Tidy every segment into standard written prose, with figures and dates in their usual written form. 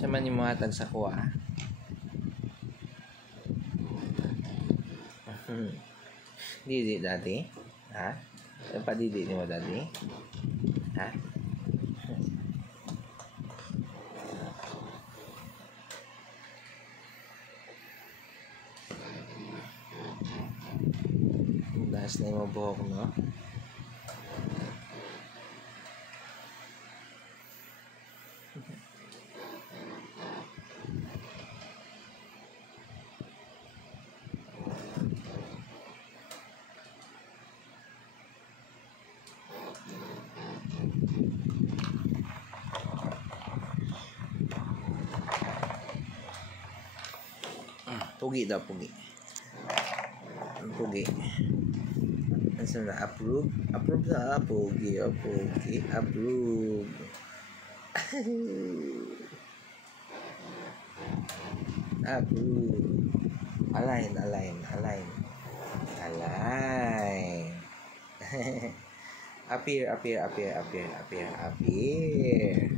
Sa man yung mga tag sa kuha. Didi dati? Ha? Ano pa didi mo dati? Ha? Last na yung buhok, no? Pugi daw, pugi. Pugi. Ano na, approve? Approve na, pugi. Oh, pugi. Approve. Approve. Align, align, align. Align. Appear, appear, appear, appear, appear, appear.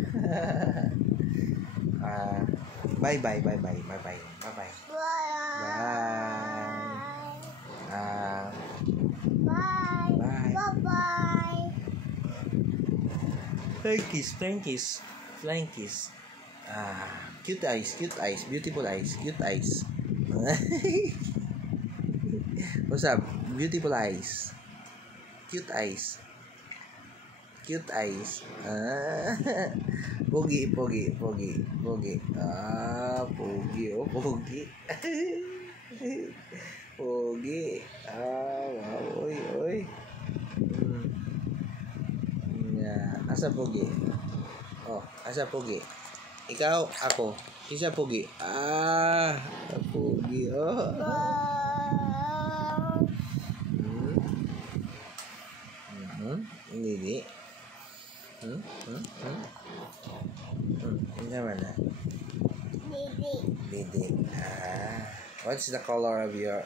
Bye, bye, bye, bye, bye, bye, bye, bye. Bye. Bye. Bye-bye. Flying kiss, flying kiss, flying kiss. Cute eyes, beautiful eyes, cute eyes. What's up? Beautiful eyes. Cute eyes. Cute eyes. Pogi, pogi, pogi, pogi. Pogi, oh, pogi. Pogi. Wow, oy, oy. Asa pogi? Oh, asa pogi? Ikaw, ako. Isa pogi. Pogi. Oh. Hindi. Hindi mana? Didi. What's the color of your?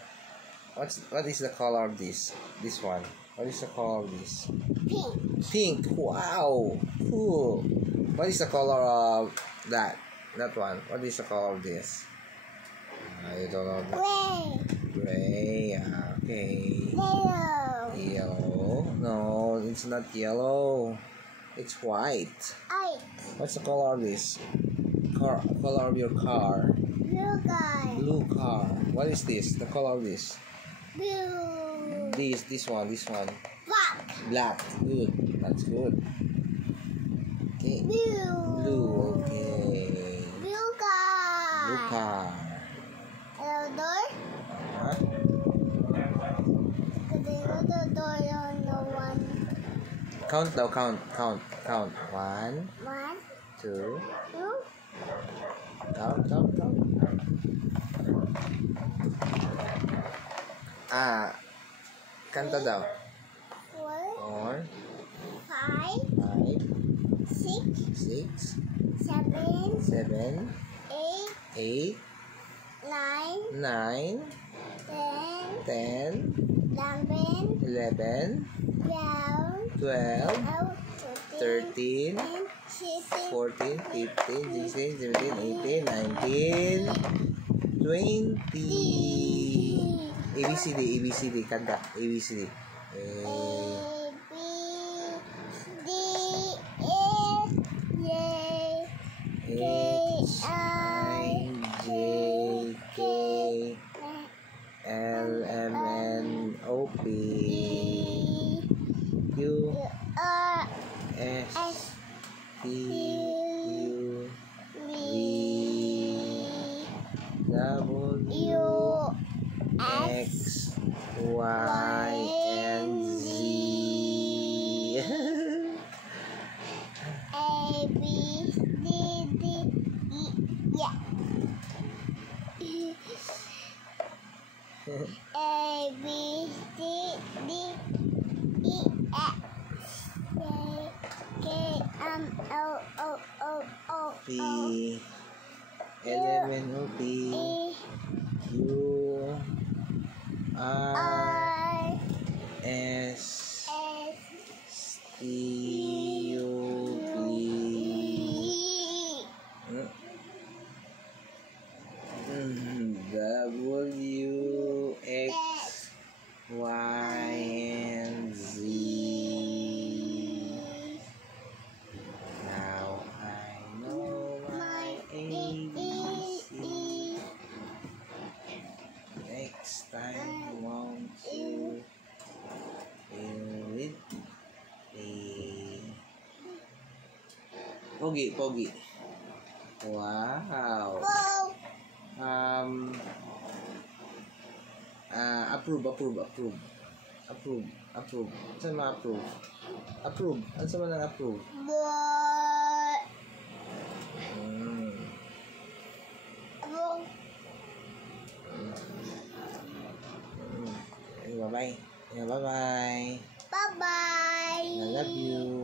What is the color of this? This one. What is the color of this? Pink. Pink. Wow. Cool. What is the color of that? That one. What is the color of this? I don't know. Gray. Gray. Okay. Yellow. Yellow. No, it's not yellow. It's white. What's the color of this? Color of your car? Blue guy. Blue car. What is this? The color of this? Blue. This one. Black. Black. Good. That's good. Okay. Blue. Okay. Blue guy. Blue car. Hello, door. Kasi the door on the one. Count daw. Count. 1, 2. Count. Kanta daw. 4, 5, 6, 7, 8, 9, 10, 11, 12, 13, 14, 15, 16, 17, 18, 19, 20. ABCD. Kanta. ABCD. H, I, J, K, L, M, N, O, P, Q, S, T, U, V, W, X, Y, and Z. A, B, C, D, E, yeah. A, B, C, D, E, F, K, M, L, O, P, L, M, N, O, P, Q, R, S, T, U, V, Pogi, pogi. Wow. Approve, approve, approve. Approve, approve. Saan ma-approve? Approve. Ano sa man ang approve? Bye-bye. Bye-bye. Bye-bye. I love you.